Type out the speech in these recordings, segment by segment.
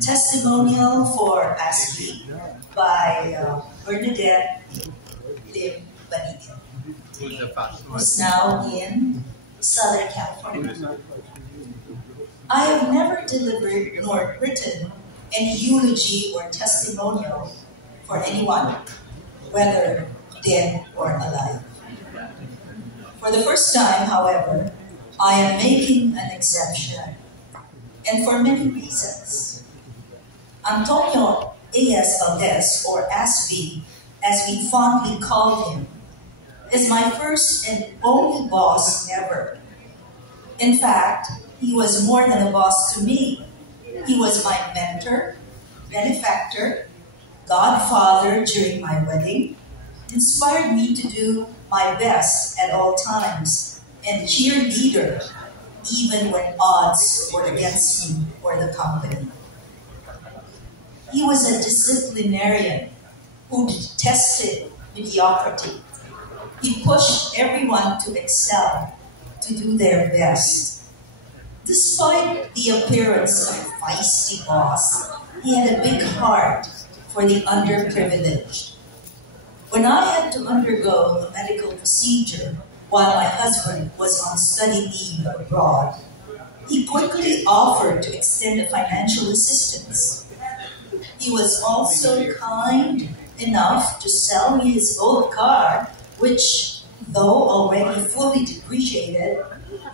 Testimonial for ASPI by Bernadette Lim Banito, who's now in Southern California. I have never delivered nor written any eulogy or testimonial for anyone, whether dead or alive. For the first time, however, I am making an exception, and for many reasons. Antonio A.S. Valdes, or ASPI, as we fondly called him, is my first and only boss ever. In fact, he was more than a boss to me. He was my mentor, benefactor, godfather during my wedding, inspired me to do my best at all times, and cheerleader even when odds were against me or the company. He was a disciplinarian who detested mediocrity. He pushed everyone to excel, to do their best. Despite the appearance of a feisty boss, he had a big heart for the underprivileged. When I had to undergo a medical procedure while my husband was on study leave abroad, he quickly offered to extend financial assistance. He was also kind enough to sell me his old car, which, though already fully depreciated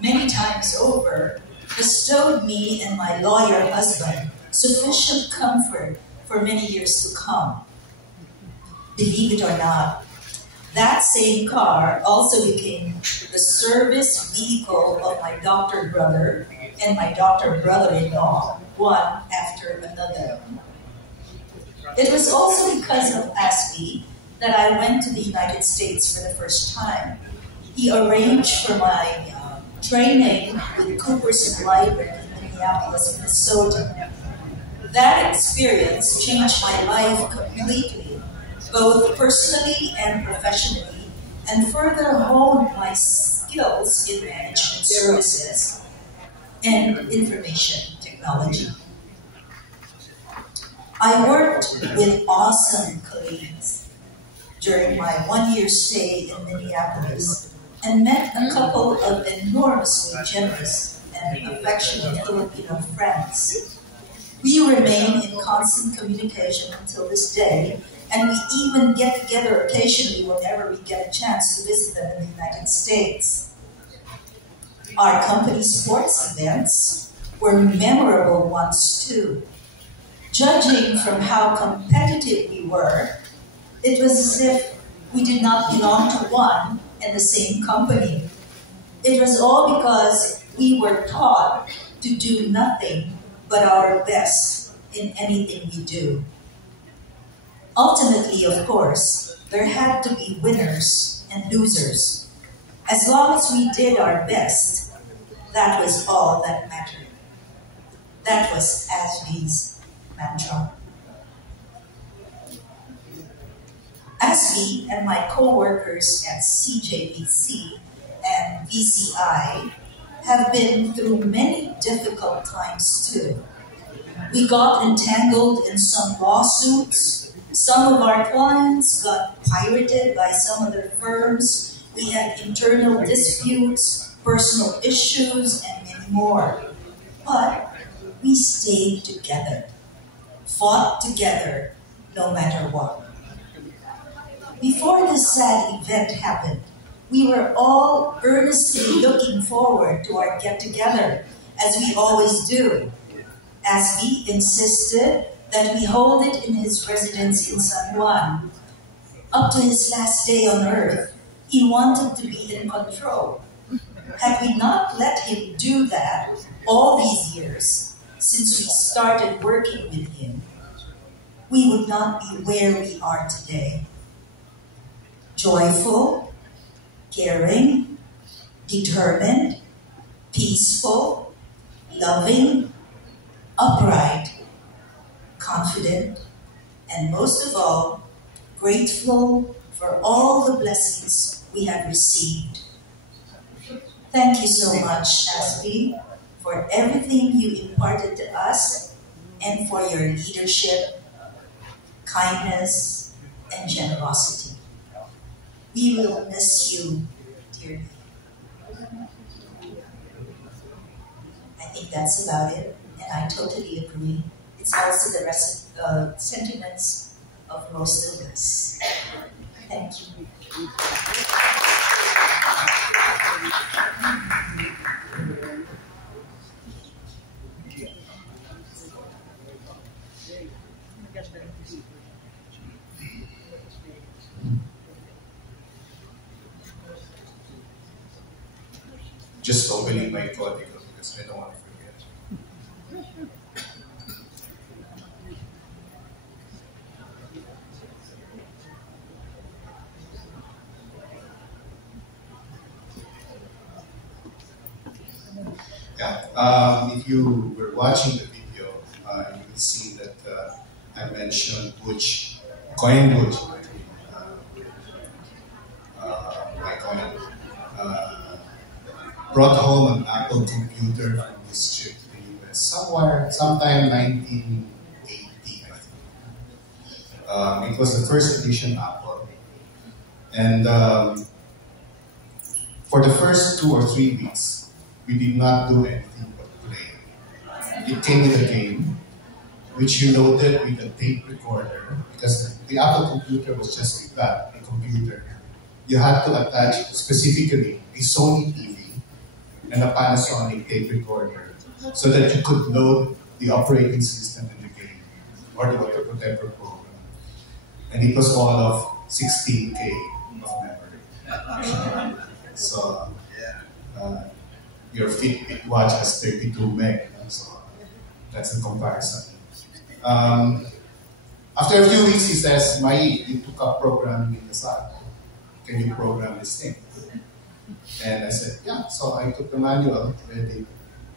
many times over, bestowed me and my lawyer husband sufficient comfort for many years to come. Believe it or not, that same car also became the service vehicle of my doctor brother and my doctor brother-in-law, one after another. It was also because of ASPI that I went to the United States for the first time. He arranged for my training with Cooper's Library in Minneapolis, Minnesota. That experience changed my life completely, both personally and professionally, and further honed my skills in management services and information technology. I worked with awesome colleagues during my one-year stay in Minneapolis and met a couple of enormously generous and affectionate Filipino friends. We remain in constant communication until this day, and we even get together occasionally whenever we get a chance to visit them in the United States. Our company sports events were memorable ones too. Judging from how competitive we were, it was as if we did not belong to one and the same company. It was all because we were taught to do nothing but our best in anything we do. Ultimately, of course, there had to be winners and losers. As long as we did our best, that was all that mattered. That was ASPI's mantra. ASPI and my co-workers at CJVC and VCI have been through many difficult times too. We got entangled in some lawsuits. Some of our clients got pirated by some other firms. We had internal disputes, personal issues, and many more. But we stayed together, fought together, no matter what. Before this sad event happened, we were all earnestly looking forward to our get-together, as we always do. ASPI insisted that we hold it in his residence in San Juan. Up to his last day on earth, he wanted to be in control. Had we not let him do that all these years, since we started working with him, we would not be where we are today. Joyful, caring, determined, peaceful, loving, upright, confident, and most of all, grateful for all the blessings we have received. Thank you so much, ASPI, for everything you imparted to us and for your leadership, kindness, and generosity. We will miss you dearly. I think that's about it, and I totally agree. It's also the sentiments of most of us. Thank you. Just opening my code because I don't want to forget. Yeah, if you were watching the video, you will see that I mentioned Butch, coin Butch, my coin. Brought home an Apple computer from this trip to the US, sometime 1980, I think. It was the first edition Apple. And for the first 2 or 3 weeks, we did not do anything but play. It came with a game, which you loaded with a tape recorder, because the Apple computer was just that, a computer. You had to attach specifically a Sony TV and a Panasonic tape recorder so that you could load the operating system in the game or whatever program. And it was all of 16K of memory. So your Fitbit watch has 32 meg, so that's the comparison. After a few weeks, he says, Mai, you took up programming in the side. Can you program this thing? And I said, yeah. So I took the manual, already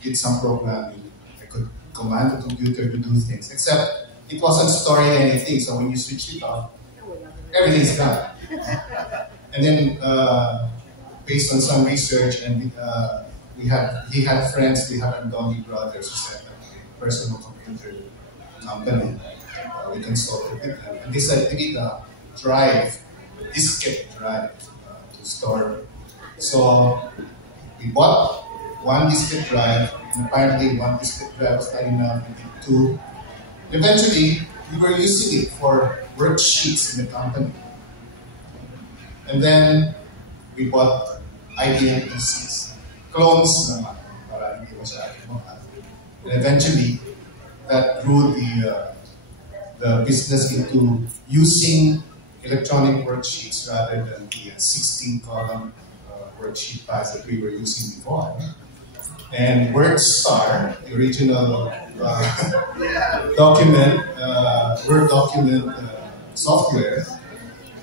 did some programming. I could command the computer to do things, except it wasn't storing anything. So when you switch it off, everything's done. And then, based on some research, and he had friends, they had Andoni brothers who set up a personal computer company. We consulted with them, and they said, we need a drive, diskette drive to store. So we bought one diskette drive, and apparently one diskette drive was not enough. We did 2. Eventually, we were using it for worksheets in the company. And then we bought IBM PCs, clones naman, para hindi masyadong mahal. And eventually, that grew the business into using electronic worksheets rather than the 16-column worksheet pads that we were using before. And WordStar, the original Word document software,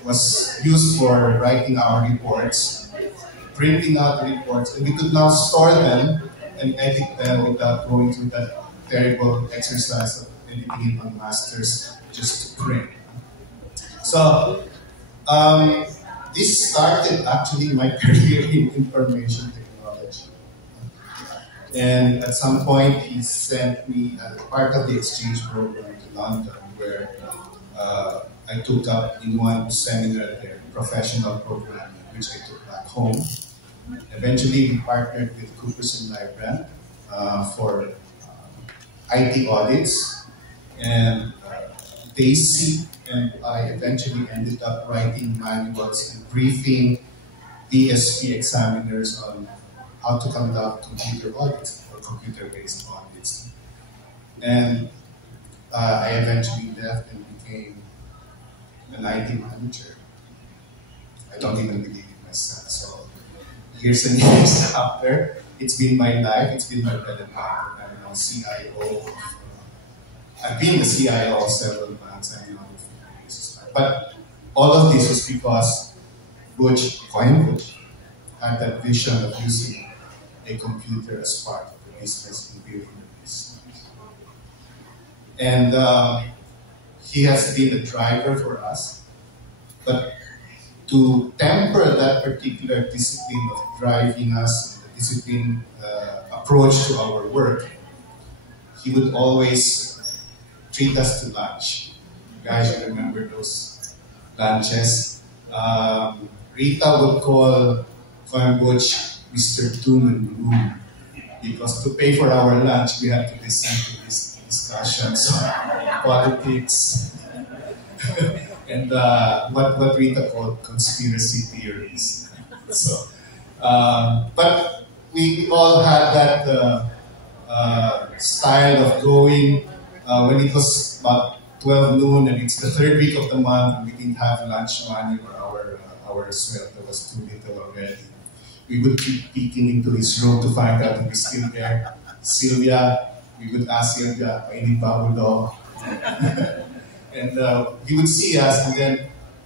was used for writing our reports, printing out the reports, and we could now store them and edit them without going through that terrible exercise of editing it on masters just to print. So this started actually my career in information technology. And at some point, he sent me as part of the exchange program to London, where I took up in one seminar there, professional programming, which I took back home. Eventually, we partnered with Coopers & Lybrand for IT audits, and Daisy and I eventually ended up writing manuals and briefing DSP examiners on how to conduct computer audits or computer-based audits. And I eventually left and became an IT manager. I don't even believe it myself. So years and years after, it's been my life, it's been my bread and butter. I'm now CIO. I've been the CIO of several banks. I know. But all of this was because Butch had that vision of using a computer as part of the business and building the business. And he has been the driver for us. But to temper that particular discipline of driving us, the discipline approach to our work, he would always treat us to lunch. Guys, you remember those lunches? Rita would call Butch Mr. Doom and Gloom, because to pay for our lunch, we had to listen to these discussions on politics and what Rita called conspiracy theories. So, but we all had that style of going when it was about 12 noon and it's the third week of the month, we didn't have lunch money or our swelter was too little already. We would keep peeking into his room to find out if he's still there. Sylvia, we would ask Sylvia, "Mainit ba ako daw?" And he would see us and then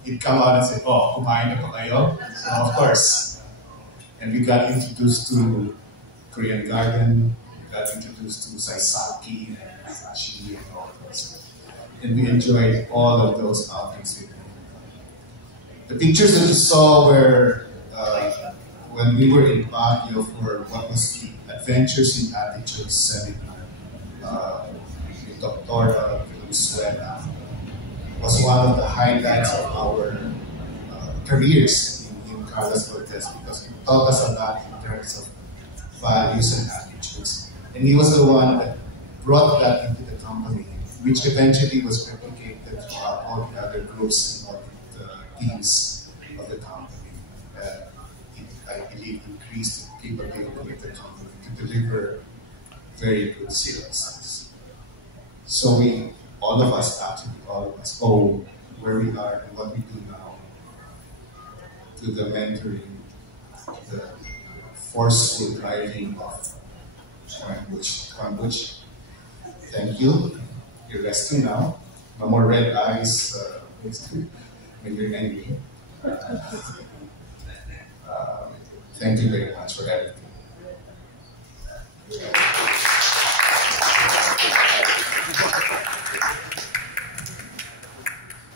he'd come out and say, "Oh, kumain na pa kayo?" So of course. And we got introduced to Korean Garden, we got introduced to Saisaki and Sashimi and all those. And we enjoyed all of those outings with him. The pictures that you saw were when we were in Baguio for what was the Adventures in Attitudes seminar with Dr. Venezuela. Was one of the highlights of our careers in Carlos Cortez because he taught us a lot in terms of values and attitudes. And he was the one that brought that into the company, which eventually was replicated throughout all the other groups and all the teams of the company. I believe increased the capability of the company to deliver very good sales. So all of us owe where we are and what we do now to the mentoring, the forceful driving of Butch. Thank you. You're resting now. No more red eyes when you're angry. Thank you very much for everything.